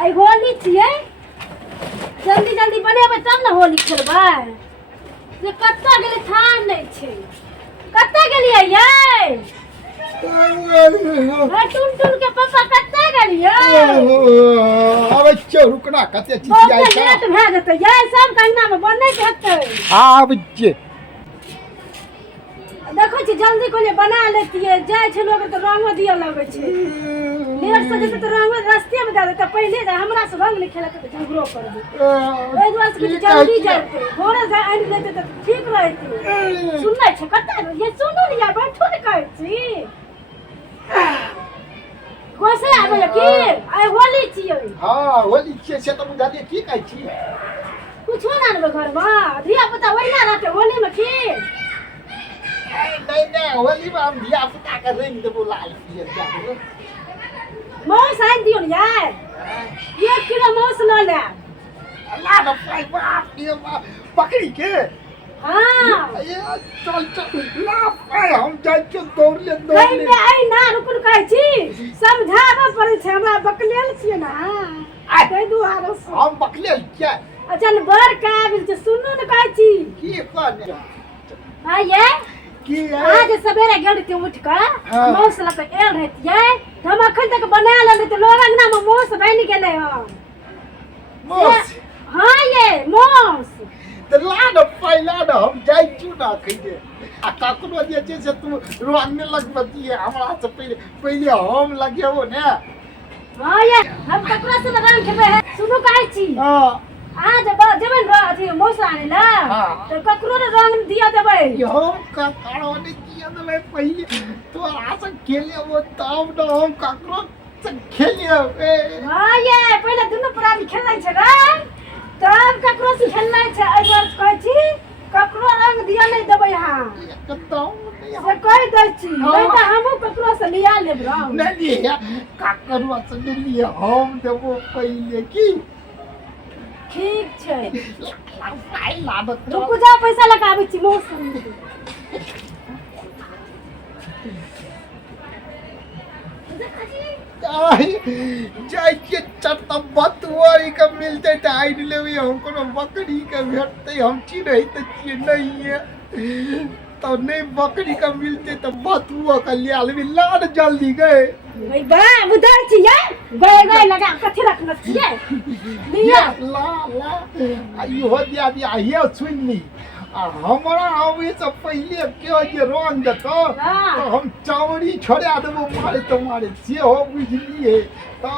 आई होली छियै जल्दी जल्दी बनेबै तब न होली खेलबै से कत्ता गेलै थान नहीं छै कत्ता गेलियै यै टुन टुन के पापा कत्ता गेलियै अबे छै रुकना कते चिचियाइ छै लेट भए जेतै यै सब कंगना में बनै के हेतै आबै छै देखो छी जल्दी को ले बना लेतिए जाय छै लोग त रंग दिया लगे छै लेट से जेते त रंग रास्ते में दे देते पहले जा हमरा से रंग नहीं खेलत त झगड़ो करबे ओइ दुआरे से जल्दी जाते थोड़ा सा आनि लेते त ठीक रहते सुननै छै कत्ता ये सुनू या बैठो न कहै छी कोसे आबै की आइ होली छियै हां होली छियै से त बुझालिए की कहै छी कुछो ना आनबै घर में धिया पुता ओहिना रहते होली में की नहीं होली में हम धिया पुता के रंग देबो लाल पियर क्या देबो मौस आनि दियौ न यार 1 किलो मौस ल ले अल्लाह न पाई बाप रे पकड़ी के हां ये चल ला पाई हम जाय के दौड़ ले नहीं आई ना रुकुन कहै छी समझाबे पड़ै छै हमरा बकलेल छियै ना तै दुआरे हम बकलेल क्या अच्छा न बर का बिल छै सुनू न कहै छी की कहने हां ये की आज सवेरे गेल के उठ के मौस ल के एल रहतियै हम अखन तक बना लेले त लोग अंगना में मौस बन गेलै हम मौस हां ये मौस त ला न पहिला न हम जाय छु ना खइदे आ काकुनो जे छै से तू रोन में लगबतिए हमरा से पहिले हम लगेबो ने हां ये हम ककरा से लगान खेबे सुनू कहै छी हां आज जेबै न अथी मौस आने ला त ककरो ने रंग दिया देबै हम का कारो ने दिया देबै पहिले तो आसे खेले वो तब न हम ककरो से खेलिए हां ये पहिले दुनु प्राणी खेलै छै रंग तब ककरो से खेलनाइ छै एहि बार कहै छी ककरो रंग दिया नहीं देबै हां कतौ से कहि दै छी नहीं त हमहु ककरो से लिया लेब रंग नहीं ककरो से लिए हम देबो पहिले की ठीक छै पाई लाबत रुकु जा पैसा लगाबै छी मौस जाय के चट्टा बतुआरी के मिलते त आइ लेबे हम कोनो बकरी के भेटते हम चिन्है त छियै नहीं है तो नहीं बकरी का मिलते तो बतुआ का ले लेबे लाड जल्दी गए भाई बा बुझै छियै गए लगा कथि रखना छियै लिया ला आइयो हो दिया ये सुननी हमरा आवे से पहले के जे रंग देतो तो हम चावड़ी छोड़ा देबो मारे तुम्हारे से हो बुझलिए तो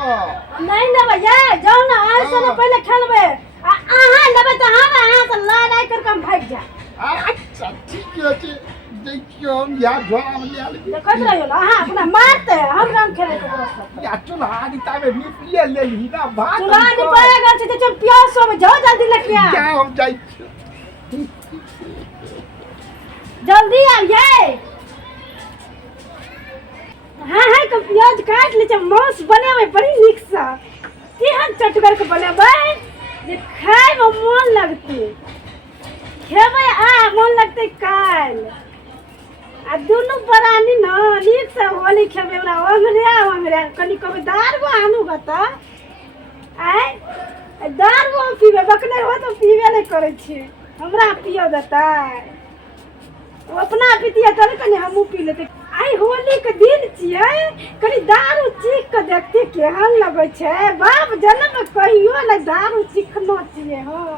नहीं लेबै ये जाओ ना आज से पहले खेलबै अहाँ लेबै त हम अहाँ से लड़ाई कर हम भाग जा अच्छा ठीक है देखियो हम यार झोला में ले लेबे देखत रहियो ना अहाँ अपना मारते हम रंग खेले के बरस या चुला आदि तावे निपले ले ली ना भात चुला नि पड़े गल छै त चल प्यासो में जाओ जल्दी लेके आ क्या हम जाई जल्दी आइए हां के प्याज काट ले छै मौस बनेबै बड़ी नीक से केहन चटगर के बनेबै जे खाय में मन लगतै खेबै मन लगतै काल आ दुनु प्राणी न नीक से होली खेबै हमरा ओंगरे कनी कभी दारू आनू बता आय दारू पीबे बकने हो तो पीबे नहीं करे छी हमरा पियो देता वो अपना पीतिया तब कनी हमहू पी लेते आई होली के दिन छियै कनी दारू चीख के देखते केहन लगै छै बाप जन्म कहियो नहीं दारू चीखना छियै हां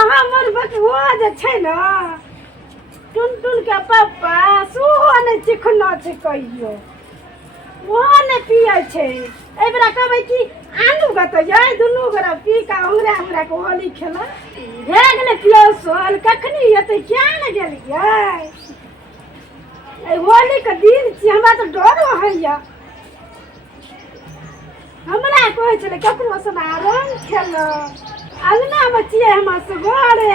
अहाँ मोर बकवा जे छै ना टुन टुन के पापा सुहो नहीं चिखना छै कहियो वो नहीं पियै छै ए बेरा कहबै कि आलू गत जाय दुनू गोरा पी का हमरा के होली खेला भए गेलै पियोसल कखनी हेतै क्या न गेलियै ए होली के दिन छी हमरा तो डर होइया हमरा कहै छलै ककरो से ना रंग खेल अंगना में छियै हमरा से घरे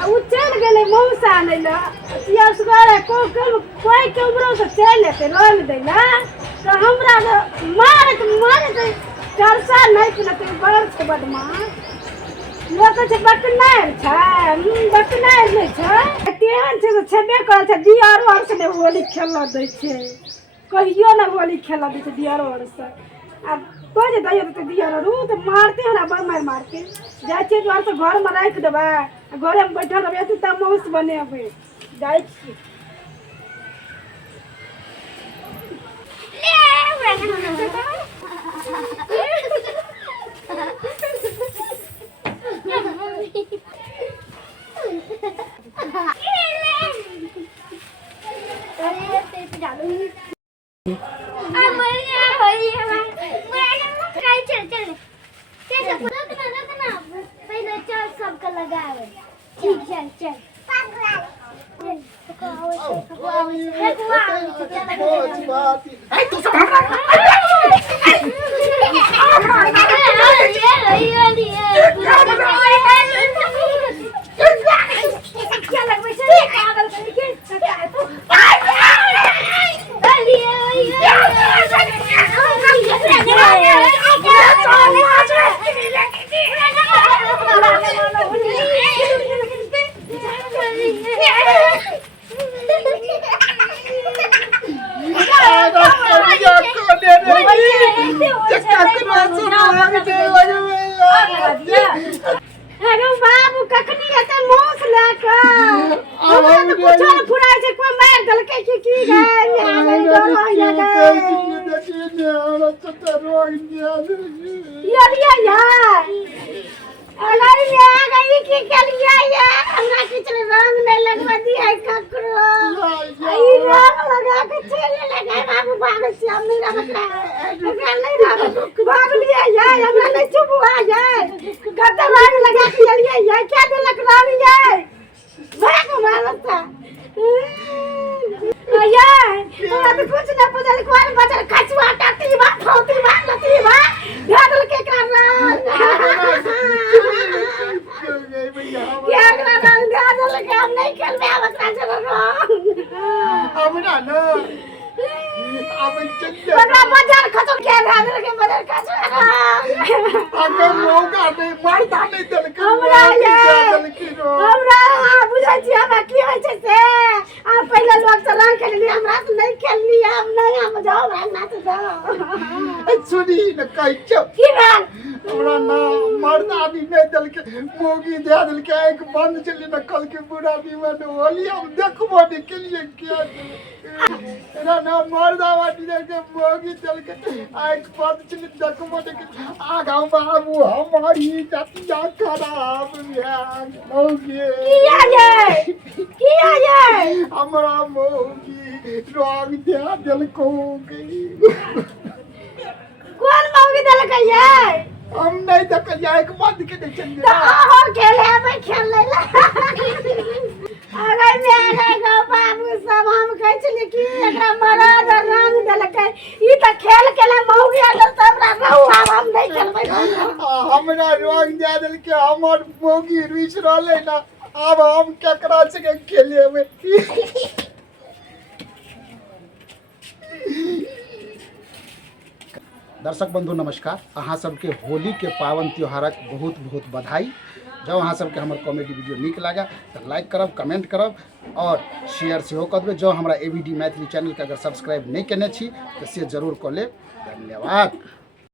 आ उ चल गेलै मौसा नै ला छियै से घरे कोई के उमरो से चल लेते रंग दै ला तो हमरा मारत चरसा नहीं पिलते बड़ छै बदमाश लोग छै बकनार छै नहीं छै तेहन छै छेबे करै छै दियारो और से होली खेल दै छै कहियो ना होली खेल दै छै दियारो और से अब जे दैयो तो दिया रू तो मारते हमरा बड़ मार के जाय छै द्वार से घर में राख देबा घरे में बैठल रहबे तू त मौस बनेबे जाय छी अरे बाबू कखनी एते मौस लाके हमरा त कुछो न फुराय छै कोई मार देलकै की गए अगर ये आ गई की के लिए ये हमरा किछ रंग नहीं लगवा दिया ककरो ई रंग लगा के चले लगा बाबू भाग से हम नहीं रखता हमरा नहीं रख भाग लिया ये हमरा नहीं चुप हुआ ये गद्दा रंग लगा के लिए ये क्या देलक रंग ये भाग मारता ये तोरा तो कुछ ना बुझल कोन बचल कछुआ टाटी बा फौती बा लती बा ढाल के करना क्या करना ढाल के हम नहीं खेलबे बकरा चलो हमरा ना अब चल बकरा बाजार खतो के ढाल के बाजार कछुआ अगर मौका नहीं मारता नहीं दल के हमरा बुझै छी हमरा की होय छै से आ पहले लोग से रंग खेल लिया हमरा से नहीं खेल लिया हम नहीं हम जाओ ना तो जाओ सुनी न कह चुप की बात हमरा ना मरदा भी नहीं दल के मोगी दे दल के एक बंद चली न कल के बुढ़ा भी मन होली हम देखबो नहीं के लिए क्या ना मरदा वाटी दे के मोगी दल के एक बंद चली देखबो नहीं के आगा बाबू हमारी जातिया खराब होगी किया ये हमरा मोगी रंग दे दल को गई कौन मौगी देल के ये हम नहीं देख जाए एक बंद के नहीं चल तो और खेले मैं खेल लेला अगर मैं आ गो बाबू सब हम कह छली कि एकरा मरद रंग देल के ई त खेल केले मौगी आलो सब रहू हम नहीं खेलबै हमरा रंग दे दल के हमर मोगी रुइस रहले ना अब हम केकरा से खेलेबे दर्शक बंधु नमस्कार अहाँ सबके होली के पावन त्योहारक बहुत बहुत बधाई जब अहाँ सबके हमर कॉमेडी वीडियो नीक लागा तो लाइक करब कमेंट करब और शेयर सेहो कर देबै जो हमरा एबीडी मैथिली चैनल के अगर सब्सक्राइब नहीं केने छी तो से जरूर कऽ लेब धन्यवाद।